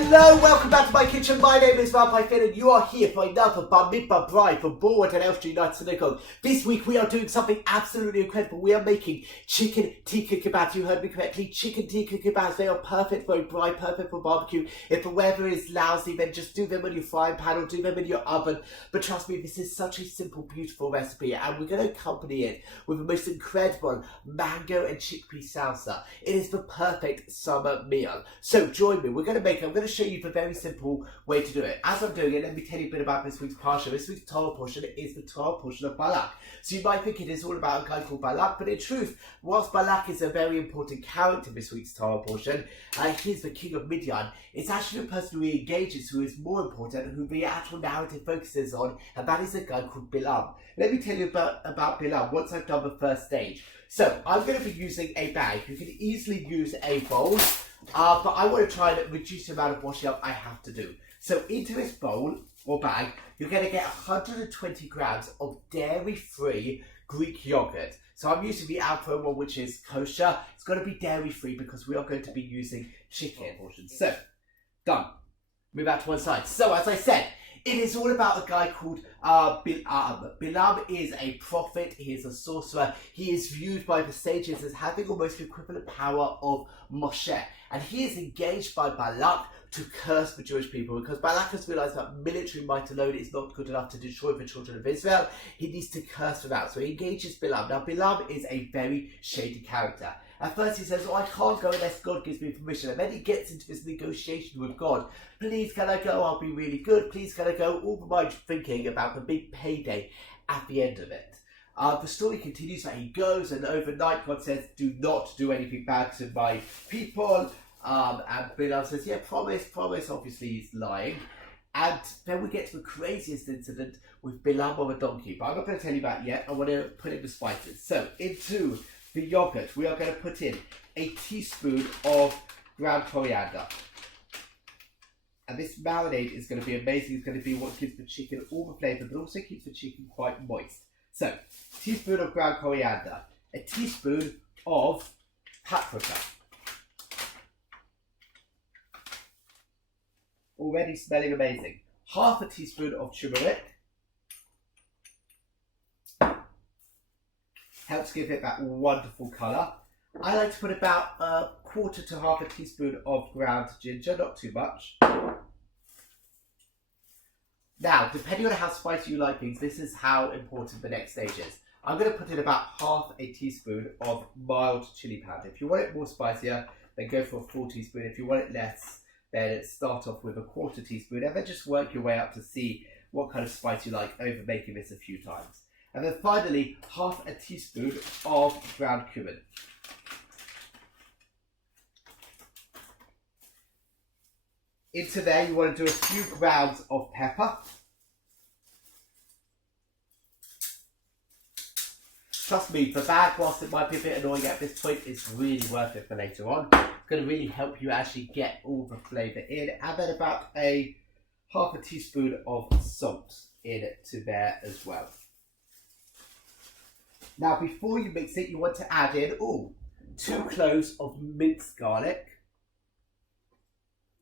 Hello, welcome back to my kitchen. My name is Rabbi Finn and you are here for another Bamidbar Braai from Bournemouth and Elstree United Synagogue. This week we are doing something absolutely incredible. We are making chicken Tikka Kebabs. You heard me correctly, chicken Tikka Kebabs. They are perfect for a braai, perfect for barbecue. If the weather is lousy, then just do them in your frying pan or do them in your oven. But trust me, this is such a simple, beautiful recipe and we're going to accompany it with the most incredible mango and chickpea salsa. It is the perfect summer meal. So join me. I'm going to show you the very simple way to do it. As I'm doing it, let me tell you a bit about this week's parsha. This week's Torah portion is the Torah portion of Balak. So you might think it is all about a guy called Balak, but in truth, whilst Balak is a very important character in this week's Torah portion, he's the king of Midian. It's actually the person who he engages who is more important and who the actual narrative focuses on, and that is a guy called Bilam. Let me tell you about Bilam once I've done the first stage. So I'm going to be using a bag. You can easily use a bowl. But I want to try and reduce the amount of washing up I have to do. So into this bowl or bag, you're going to get 120 grams of dairy-free Greek yogurt. So I'm using the Alpro one, which is kosher. It's going to be dairy-free because we are going to be using chicken portions. So, done. Move out to one side. So, as I said, it is all about a guy called Bilam. Bilam is a prophet, he is a sorcerer, he is viewed by the sages as having almost the equivalent power of Moshe. And he is engaged by Balak to curse the Jewish people because Balak has realised that military might alone is not good enough to destroy the children of Israel. He needs to curse them out. So he engages Bilam. Now Bilam is a very shady character. At first he says, I can't go unless God gives me permission. And then he gets into this negotiation with God. Please can I go? I'll be really good. Please can I go? All the mind thinking about the big payday at the end of it. The story continues that he goes and overnight God says, do not do anything bad to my people. And Bilam says, yeah, promise. Obviously he's lying. And then we get to the craziest incident with Bilam on a donkey. But I'm not going to tell you about it yet. I want to put in the spices. So into the yogurt, we are going to put in a teaspoon of ground coriander. And this marinade is going to be amazing. It's going to be what gives the chicken all the flavour, but also keeps the chicken quite moist. So, a teaspoon of ground coriander, a teaspoon of paprika. Already smelling amazing. Half a teaspoon of turmeric. Helps give it that wonderful colour. I like to put about a quarter to half a teaspoon of ground ginger, not too much. Now, depending on how spicy you like things, this is how important the next stage is. I'm going to put in about half a teaspoon of mild chili powder. If you want it more spicier, then go for a full teaspoon. If you want it less, then start off with a quarter teaspoon and then just work your way up to see what kind of spice you like over making this a few times. And then finally, half a teaspoon of ground cumin. Into there, you want to do a few grounds of pepper. Trust me, the bag, whilst it might be a bit annoying at this point, is really worth it for later on. It's going to really help you actually get all the flavour in. And then about half a teaspoon of salt into there as well. Now, before you mix it, you want to add in 2 cloves of minced garlic.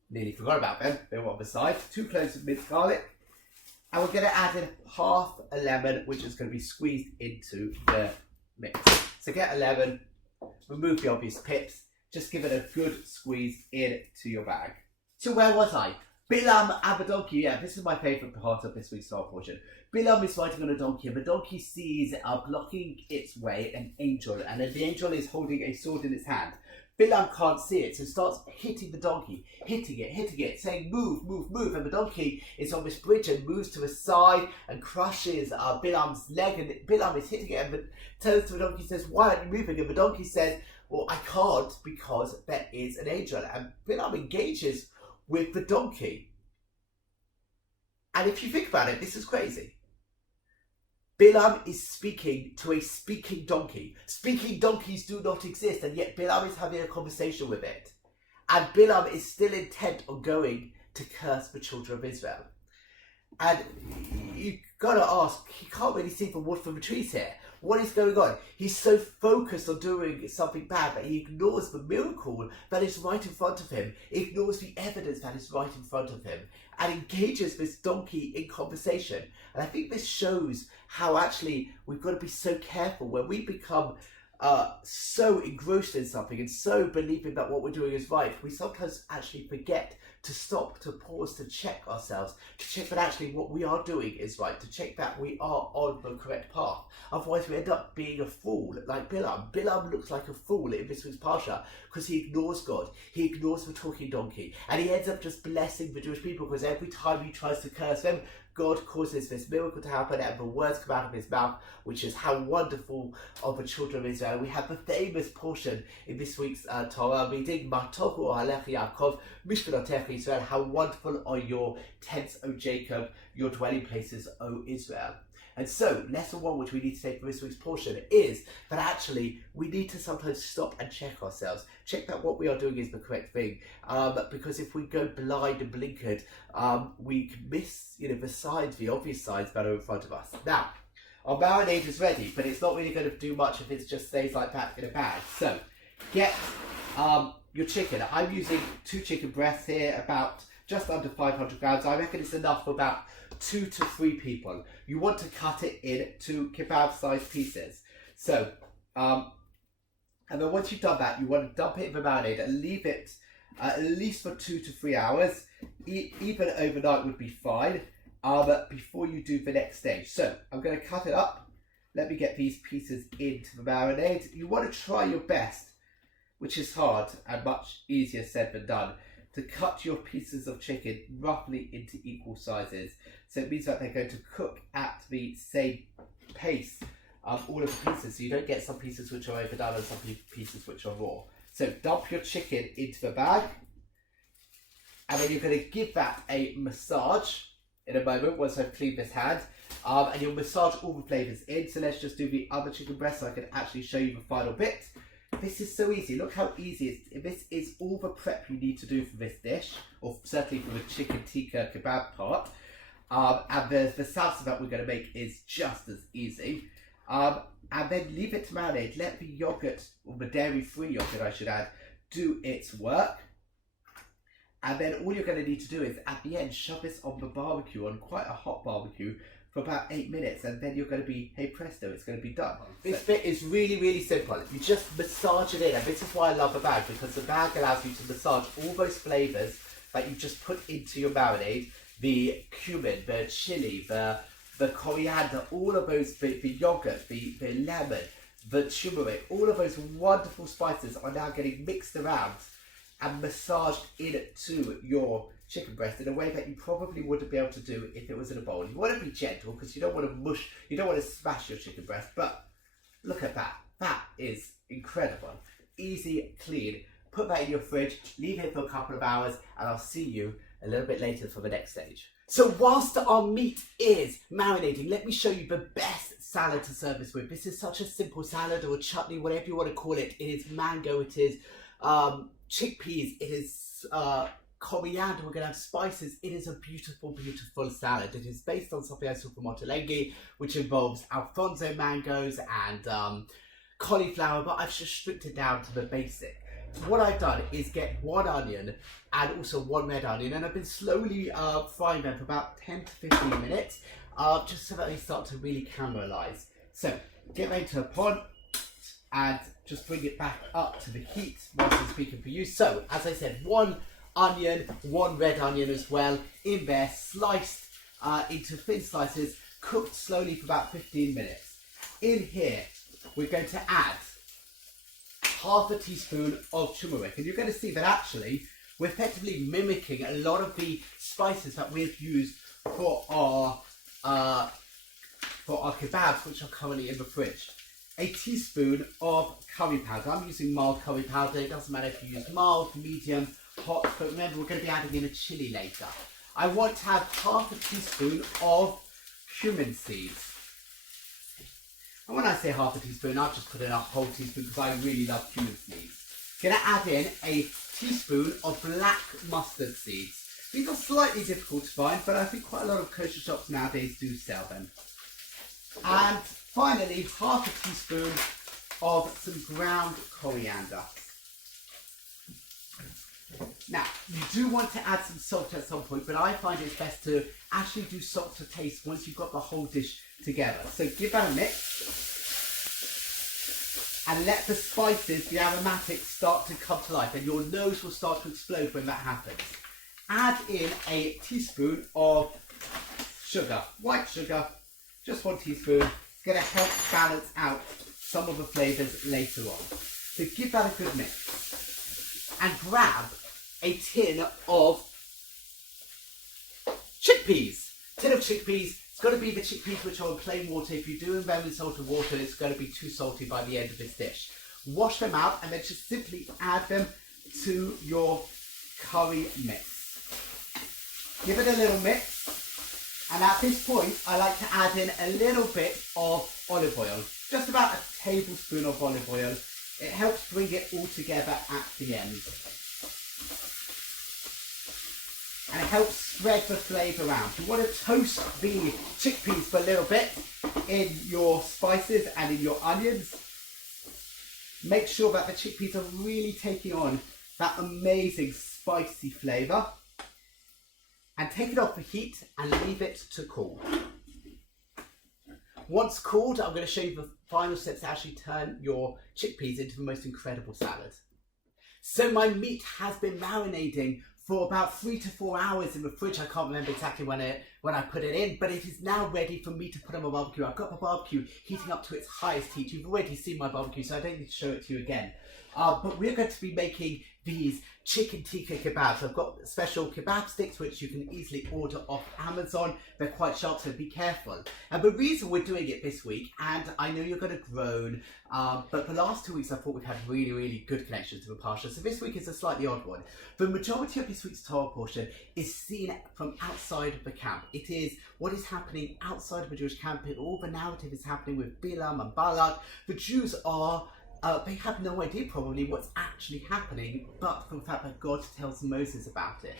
Nearly forgot about them. They're on the side. 2 cloves of minced garlic. And we're going to add in half a lemon, which is going to be squeezed into the mix. So get a lemon, remove the obvious pips, just give it a good squeeze into your bag. So where was I? Bilam and the donkey. Yeah, this is my favourite part of this week's Torah portion. Bilam is riding on a donkey and the donkey sees blocking its way an angel, and then the angel is holding a sword in its hand. Bilam can't see it, so starts hitting the donkey, hitting it, saying move, move, move, and the donkey is on this bridge and moves to the side and crushes Bilam's leg, and Bilam is hitting it and turns to the donkey and says, why aren't you moving? And the donkey says, well, I can't because there is an angel. And Bilam engages with the donkey. And if you think about it, this is crazy. Bilam is speaking to a speaking donkey. Speaking donkeys do not exist, and yet Bilam is having a conversation with it. And Bilam is still intent on going to curse the children of Israel. And you've got to ask, you can't really see the wood from the trees here. What is going on? He's so focused on doing something bad that he ignores the miracle that is right in front of him, ignores the evidence that is right in front of him, and engages this donkey in conversation. And I think this shows how actually we've got to be so careful when we become so engrossed in something and so believing that what we're doing is right. We sometimes actually forget to stop, to pause, to check ourselves, to check that actually what we are doing is right, to check that we are on the correct path. Otherwise we end up being a fool like Bilam. Bilam looks like a fool in this week's Parsha because he ignores God, he ignores the talking donkey, and he ends up just blessing the Jewish people because every time he tries to curse them, God causes this miracle to happen and the words come out of his mouth, which is how wonderful are the children of Israel. We have the famous portion in this week's Torah reading, Ma tohu alech Yaakov, mishpanotecha Israel, how wonderful are your tents, O Jacob, your dwelling places, O Israel. And so, lesson one, which we need to take from this week's portion, is that actually we need to sometimes stop and check ourselves. Check that what we are doing is the correct thing. Because if we go blind and blinkered, we can miss, the signs, the obvious signs that are in front of us. Now, our marinade is ready, but it's not really going to do much if it just stays like that in a bag. So, get your chicken. I'm using 2 chicken breasts here, about just under 500 grams. I reckon it's enough for about 2 to 3 people. You want to cut it into kebab-sized pieces. So, and then once you've done that, you want to dump it in the marinade and leave it at least for 2 to 3 hours. Even overnight would be fine. Before you do the next stage. So, I'm going to cut it up. Let me get these pieces into the marinade. You want to try your best, which is hard and much easier said than done, to cut your pieces of chicken roughly into equal sizes. So it means that they're going to cook at the same pace, all of the pieces, so you don't get some pieces which are overdone and some pieces which are raw. So dump your chicken into the bag, and then you're going to give that a massage in a moment once I've cleaned this hand, and you'll massage all the flavours in. So let's just do the other chicken breast so I can actually show you the final bit. This is so easy. Look how easy it is. This is all the prep you need to do for this dish, or certainly for the chicken tikka kebab part. And the salsa that we're going to make is just as easy. And then leave it to marinate. Let the yogurt, or the dairy-free yogurt I should add, do its work. And then all you're going to need to do is, at the end, shove this on the barbecue, on quite a hot barbecue, for about 8 minutes, and then you're going to be, hey presto, it's going to be done. This bit is really, really simple. You just massage it in, and this is why I love the bag, because the bag allows you to massage all those flavours that you just put into your marinade, the cumin, the chili, the coriander, all of those, the yogurt, the lemon, the turmeric, all of those wonderful spices are now getting mixed around and massaged into your chicken breast in a way that you probably wouldn't be able to do if it was in a bowl. You want to be gentle because you don't want to mush, you don't want to smash your chicken breast, but look at that. That is incredible. Easy, clean. Put that in your fridge, leave it for a couple of hours, and I'll see you a little bit later for the next stage. So whilst our meat is marinating, let me show you the best salad to serve this with. This is such a simple salad, or a chutney, whatever you want to call it. It is mango, it is chickpeas, it is coriander, we're going to have spices. It is a beautiful, beautiful salad. It is based on something I saw from Ottolenghi, which involves Alfonso mangoes and cauliflower, but I've just stripped it down to the basic. What I've done is get 1 onion and also 1 red onion, and I've been slowly frying them for about 10 to 15 minutes, just so that they start to really caramelize. So get ready to a pot and just bring it back up to the heat whilst I'm speaking for you. So as I said, 1 onion, 1 red onion as well, in there, sliced into thin slices, cooked slowly for about 15 minutes. In here, we're going to add half a teaspoon of turmeric, and you're going to see that actually we're effectively mimicking a lot of the spices that we've used for our kebabs, which are currently in the fridge. A teaspoon of curry powder. I'm using mild curry powder. It doesn't matter if you use mild, medium, hot, but remember we're going to be adding in a chili later. I want to have half a teaspoon of cumin seeds. And when I say half a teaspoon, I've just put in a whole teaspoon because I really love cumin seeds. Going to add in a teaspoon of black mustard seeds. These are slightly difficult to find, but I think quite a lot of kosher shops nowadays do sell them. And Finally, half a teaspoon of some ground coriander. Now, you do want to add some salt at some point, but I find it's best to actually do salt to taste once you've got the whole dish together. So give that a mix and let the spices, the aromatics, start to come to life, and your nose will start to explode when that happens. Add in a teaspoon of sugar, white sugar, just 1 teaspoon. It's going to help balance out some of the flavours later on. So give that a good mix. And grab a tin of chickpeas. Tin of chickpeas. It's got to be the chickpeas which are in plain water. If you do them in salted water, it's going to be too salty by the end of this dish. Wash them out and then just simply add them to your curry mix. Give it a little mix, and at this point I like to add in a little bit of olive oil, just about a tablespoon of olive oil. It helps bring it all together at the end. And it helps spread the flavour out. You want to toast the chickpeas for a little bit in your spices and in your onions. Make sure that the chickpeas are really taking on that amazing spicy flavour. And take it off the heat and leave it to cool. Once cooled, I'm going to show you the final steps to actually turn your chickpeas into the most incredible salad. So my meat has been marinating for about 3 to 4 hours in the fridge. I can't remember exactly when I put it in, but it is now ready for me to put on my barbecue. I've got my barbecue heating up to its highest heat. You've already seen my barbecue, so I don't need to show it to you again. But we're going to be making these chicken tikka kebabs. I've got special kebab sticks which you can easily order off Amazon. They're quite sharp, so be careful. And the reason we're doing it this week, and I know you're going to groan, but the last 2 weeks I thought we've had really, really good connections to the Parsha. So this week is a slightly odd one. The majority of this week's Torah portion is seen from outside of the camp. It is what is happening outside of the Jewish camp. All the narrative is happening with Bilam and Balak. The Jews are they have no idea probably what's actually happening, but for the fact that God tells Moses about it.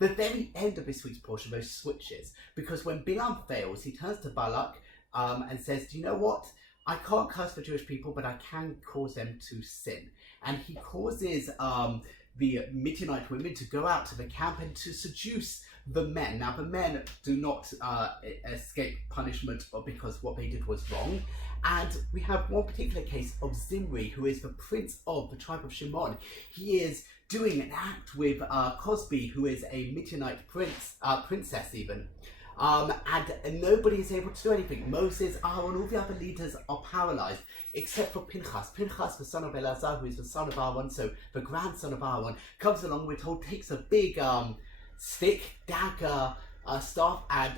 The very end of this week's portion, those switches, because when Bilam fails, he turns to Balak and says, do you know what? I can't curse the Jewish people, but I can cause them to sin. And he causes the Midianite women to go out to the camp and to seduce the men. Now, the men do not escape punishment because what they did was wrong. And we have one particular case of Zimri, who is the prince of the tribe of Shimon. He is doing an act with Cosby, who is a Midianite princess even. And nobody is able to do anything. Moses, Aaron, all the other leaders are paralyzed, except for Pinchas. Pinchas, the son of Elazar, who is the son of Aaron, so the grandson of Aaron, comes along, we're told, takes a big stick, dagger, staff, and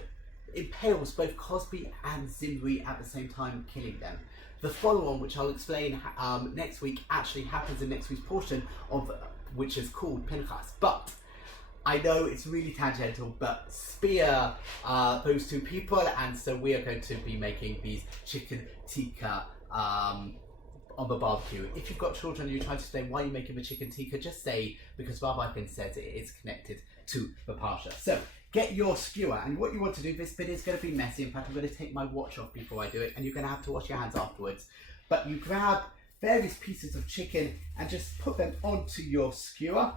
impales both Cosby and Zimri at the same time, killing them. The follow-on, which I'll explain next week, actually happens in next week's portion, of which is called Pinchas. But I know it's really tangential, but spear those two people, and so we are going to be making these chicken tikka on the barbecue. If you've got children and you're trying to explain why you're making the chicken tikka, just say, because Rabbi Finn says it is connected to the Parsha. So get your skewer, and what you want to do, this bit is going to be messy. In fact, I'm going to take my watch off before I do it, and you're going to have to wash your hands afterwards. But you grab various pieces of chicken and just put them onto your skewer.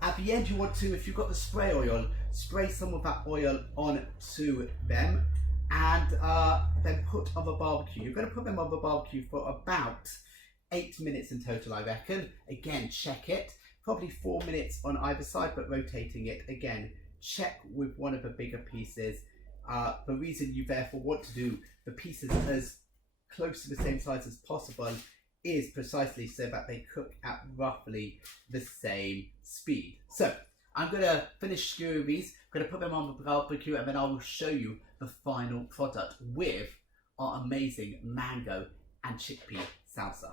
At the end, you want to, if you've got the spray oil, spray some of that oil onto them and then put on the barbecue. You're going to put them on the barbecue for about 8 minutes in total, I reckon. Again, check it. Probably 4 minutes on either side, but rotating it. Again, check with one of the bigger pieces. The reason you therefore want to do the pieces as close to the same size as possible is precisely so that they cook at roughly the same speed. So I'm going to finish skewering these, I'm going to put them on the barbecue, and then I will show you the final product with our amazing mango and chickpea salsa.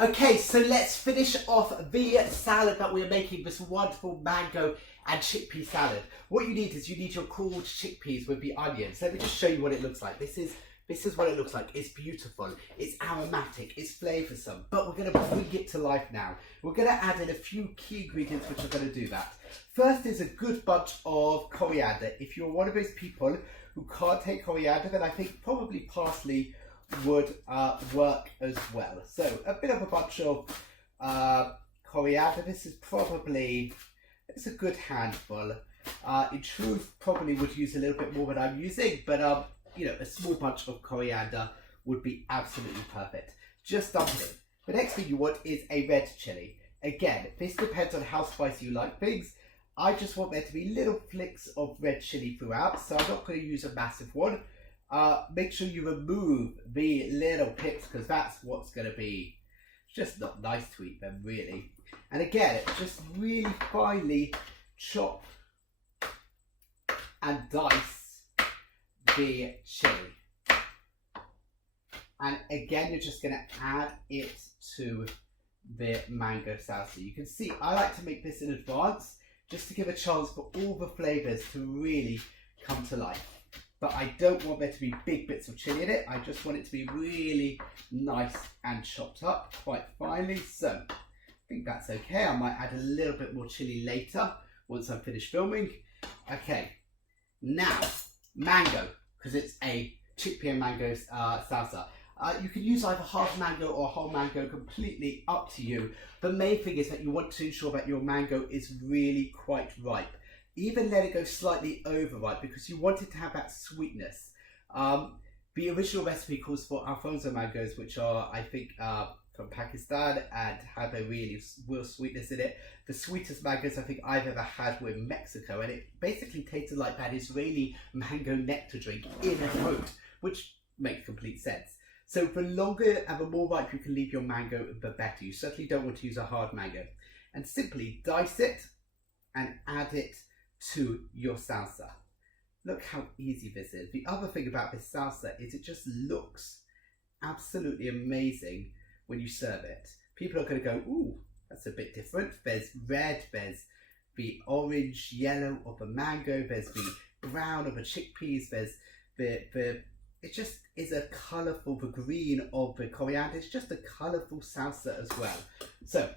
Okay, so let's finish off the salad that we're making, this wonderful mango and chickpea salad. What you need is you need your cooled chickpeas with the onions. Let me just show you what it looks like. This is what it looks like. It's beautiful, it's aromatic, it's flavoursome, but we're going to bring it to life now. We're going to add in a few key ingredients which are going to do that. First is a good bunch of coriander. If you're one of those people who can't take coriander, then I think probably parsley would work as well. So a bit of a bunch of coriander. This is probably, it's a good handful. In truth, probably would use a little bit more than I'm using, but you know, a small bunch of coriander would be absolutely perfect. Just dump it in. The next thing you want is a red chili. Again, this depends on how spicy you like things. I just want there to be little flicks of red chili throughout, so I'm not going to use a massive one. Make sure you remove the little pips, because that's what's going to be just not nice to eat them, really. And again, just really finely chop and dice the chili. And again, you're just going to add it to the mango salsa. You can see I like to make this in advance just to give a chance for all the flavours to really come to life. But I don't want there to be big bits of chili in it. I just want it to be really nice and chopped up quite finely. So I think that's okay. I might add a little bit more chili later once I'm finished filming. Okay, now mango, because it's a chickpea and mango salsa. You can use either half mango or whole mango, completely up to you. The main thing is that you want to ensure that your mango is really quite ripe. Even let it go slightly overripe, because you want it to have that sweetness. The original recipe calls for Alfonso mangoes, which are, I think, from Pakistan and have a really real sweetness in it. The sweetest mangoes I think I've ever had were in Mexico, and it basically tasted like that Israeli mango nectar drink in a fruit, which makes complete sense. So the longer and the more ripe you can leave your mango, the better. You certainly don't want to use a hard mango. And simply dice it and add it to your salsa. Look how easy this is. The other thing about this salsa is it just looks absolutely amazing when you serve it. People are going to go, ooh, that's a bit different. There's red, there's the orange, yellow of the mango, there's the brown of the chickpeas, there's it just is a colourful, the green of the coriander. It's just a colourful salsa as well. So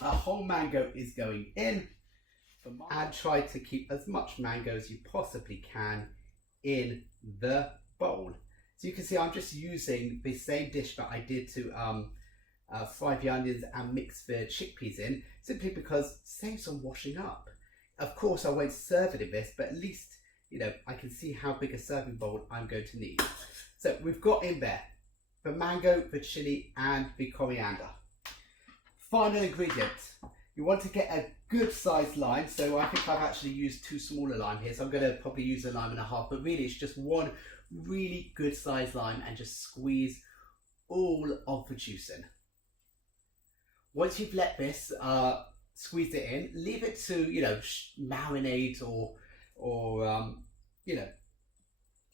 a whole mango is going in, and try to keep as much mango as you possibly can in the bowl. So you can see I'm just using the same dish that I did to fry the onions and mix the chickpeas in, simply because it saves on washing up. Of course I won't serve it in this, but at least, you know, I can see how big a serving bowl I'm going to need. So we've got in there the mango, the chili and the coriander. Final ingredient. You want to get a good sized lime. So I think I've actually used 2 smaller lime here. So I'm going to probably use a lime and a half, but really it's just one really good sized lime, and just squeeze all of the juice in. Once you've let this squeeze it in, leave it to, you know, marinate or you know,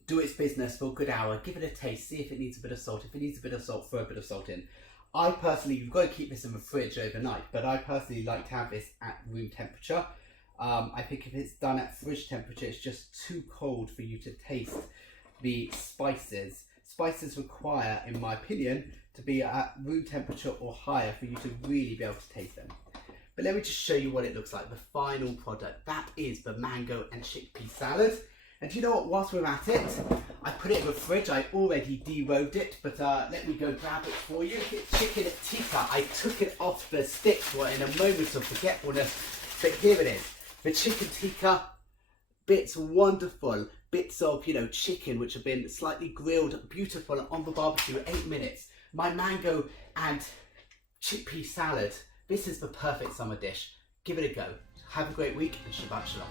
do its business for a good hour. Give it a taste, see if it needs a bit of salt. If it needs a bit of salt, throw a bit of salt in. I personally, you've got to keep this in the fridge overnight, but I personally like to have this at room temperature. I think if it's done at fridge temperature, it's just too cold for you to taste the spices. Spices require, in my opinion, to be at room temperature or higher for you to really be able to taste them. But let me just show you what it looks like, the final product. That is the mango and chickpea salad. And do you know what, whilst we're at it, I put it in the fridge. I already de-robed it, but let me go grab it for you. It's chicken tikka. I took it off the stick in a moment of forgetfulness, but here it is. The chicken tikka, bits wonderful, bits of, you know, chicken which have been slightly grilled, beautiful on the barbecue, 8 minutes. My mango and chickpea salad. This is the perfect summer dish. Give it a go. Have a great week and Shabbat Shalom.